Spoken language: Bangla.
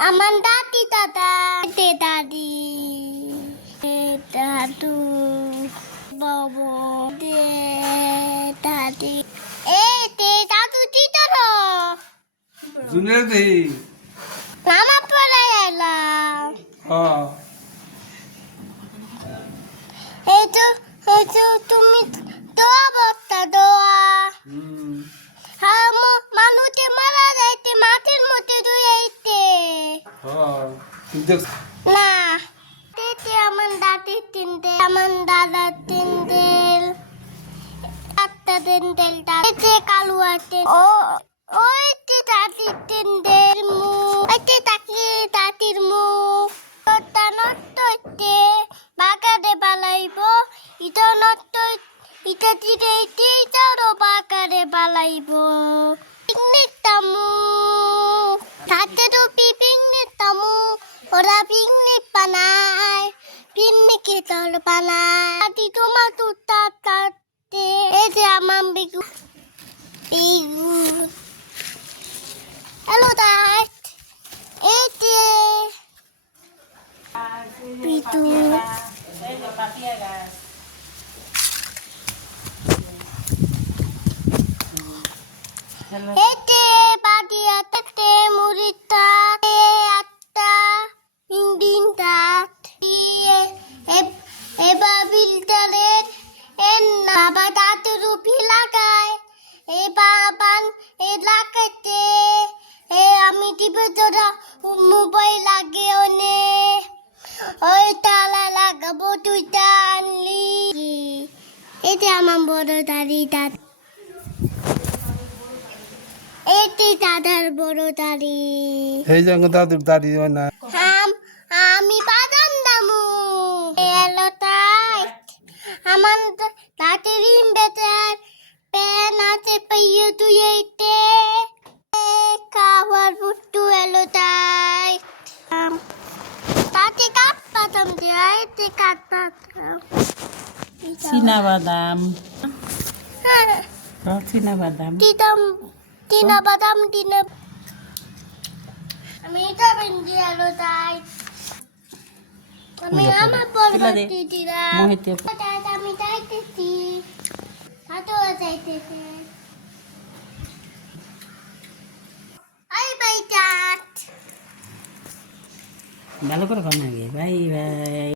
আমার দাদি দাদা দাদি দাদু বাবু দাদি এই দাদু দিদার জুনিয়র দেই নামা পড়ে এলাম হ্যাঁ এই তো তুমি দোয়া বস্তা দোয়া হ্যাঁ মানুষে মারা যাইতে মাটির মধ্যে ধুইতে হ্যাঁ কিন্তু না তেতে আমার দাদি তিনটে আমার দাদা তিনটে আটটা তিনটেল তেতে কালু আছে ও ওই যে দাদি তিনটেল মুখ ওইতে তাকি দাদির মুখ তোরটা নষ্ট হইতে বাগানে বালাইব ইটা নষ্ট ইটা দিতে ইটারও বাগানে বালাইব পিকনিক তামু তাদেরও পিকনিক তামু ওরা পিকনিক বানায় পিকনিকে তোর বানায় দাদি তোমার দুটা তাতে এই যে আমার বিগু বিগু হ্যালো দাদ এই যে পিতু এতে বাদিয়া তেতে মুরিতা আত্তা ইন্দিন দাত এবা বিলটারের এন বাবা দাঁতে রুপি লাগায় এ বাবান এ লাগাইতে এ আমি টিপে তোরা মোবাইল লাগে ওনে ওই তালা লাগাবো তুইটা আনলি এতে আমার বড় দাদি দাদ এতে দাদার বড় দাদি এই যে দাদুর দাড়ি না আমি বাদাম দামু এলো তাই আমার দাদির বেটার পেন আছে পাইয়ে তুই এইতে খাবার বুট্টু এলো তাই তাতে কাট বাদাম দেয় তে কাট বাদাম চীনা বাদাম চীনা বাদাম টিনা বাদাম টিনা আমি এটা বিন্দি এলো তাই আমি আমার পরবর্তী দিরা মোহিতে আমি যাইতেছি হাঁটো যাইতেছে বাই বাই চাট ভালো করে বানাবে বাই বাই।